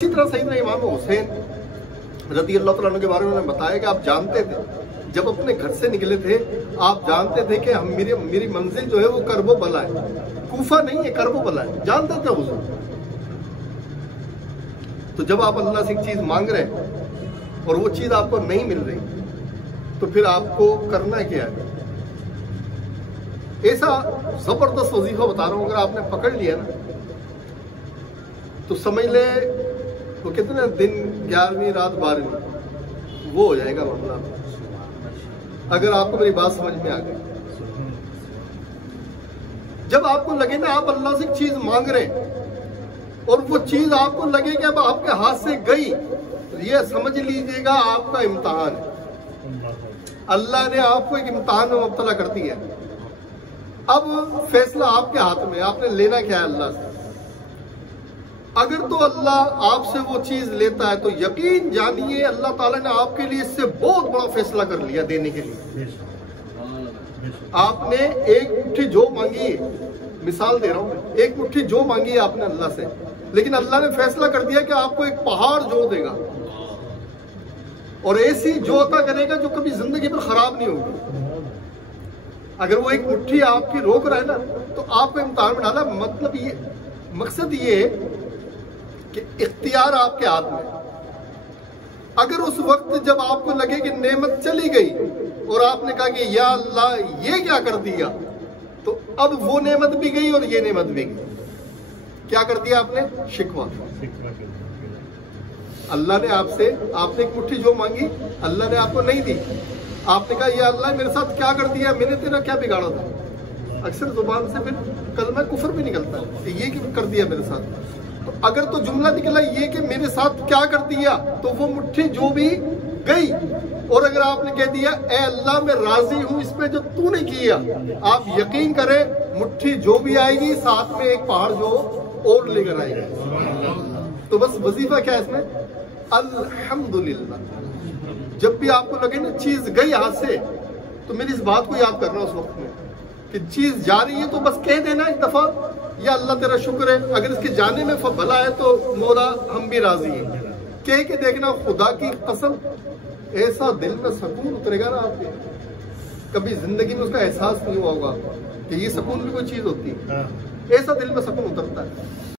इसी तरह सैयदना इमाम हुसैन रज़ी अल्लाह तआला अन्हु के बारे में उन्होंने बताया कि आप जानते थे जब अपने घर से निकले थे, आप जानते थे कि हम मेरी मंजिल जो है वो करबो बला है, कूफा नहीं है, करबो बला है, जानते थे हुजूर। तो जब आप अल्लाह से एक चीज मांग रहे हैं और वो चीज आपको नहीं मिल रही, तो फिर आपको करना क्या है? ऐसा जबरदस्त वजीफा बता रहा हूं, अगर आपने पकड़ लिया ना तो समझ ले वो कितने दिन 11वीं रात 12वीं वो हो जाएगा मामला, अगर आपको मेरी बात समझ में आ गई। जब आपको लगे ना आप अल्लाह से एक चीज मांग रहे हैं और वो चीज आपको लगे कि अब आपके हाथ से गई, तो ये समझ लीजिएगा आपका इम्तिहान है। अल्लाह ने आपको एक इम्तिहान में मुब्तला कर दिया है। अब फैसला आपके हाथ में, आपने लेना क्या है अल्लाह से। अगर तो अल्लाह आपसे वो चीज लेता है तो यकीन जानिए अल्लाह ताला ने आपके लिए इससे बहुत बड़ा फैसला कर लिया देने के लिए। आपने एक मुट्ठी जो मांगी, मिसाल दे रहा हूं मैं, एक मुट्ठी जो मांगी है आपने अल्लाह से, लेकिन अल्लाह ने फैसला कर दिया कि आपको एक पहाड़ जो देगा और ऐसी जो अता करेगा जो कभी जिंदगी में खराब नहीं होगी। अगर वो एक मुट्ठी आपकी रोक रहा है ना, तो आपको इम्तिहान में डाला। मतलब ये मकसद ये है कि इख्तियार आपके हाथ में। अगर उस वक्त जब आपको लगे कि नेमत चली गई और आपने कहा कि या अल्लाह ये क्या कर दिया, तो अब वो नेमत भी गई और ये नेमत भी गई। क्या कर दिया आपने? शिकवा। अल्लाह ने आपसे, आपने एक मुट्ठी जो मांगी अल्लाह ने आपको नहीं दी, आपने कहा या अल्लाह मेरे साथ क्या कर दिया, मैंने तेरा क्या बिगाड़ा था। अक्सर जुबान से फिर कलमा कुफर भी निकलता है, ये क्यों कर दिया मेरे साथ। तो अगर तो जुमला निकला ये कि मेरे साथ क्या कर दिया, तो वो मुट्ठी जो भी गई। और अगर आपने कह दिया ए अल्लाह मैं राजी हूं इस पे जो तूने किया, आप यकीन करें मुट्ठी जो भी आएगी साथ में एक पहाड़ जो और लेकर आएगी। तो बस वजीफा क्या है इसमें? अल्हम्दुलिल्लाह। जब भी आपको लगे ना चीज गई हाथ से, तो मेरी इस बात को याद करना उस वक्त में कि चीज जा रही है तो बस कह देना एक दफा या अल्लाह तेरा शुक्र है, अगर इसके जाने में भला है तो मौला हम भी राजी हैं। कह के देखना खुदा की कसम, ऐसा दिल में सुकून उतरेगा ना आपके, कभी जिंदगी में उसका एहसास नहीं हुआ होगा कि ये सुकून भी कोई चीज होती है। ऐसा दिल में सुकून उतरता है।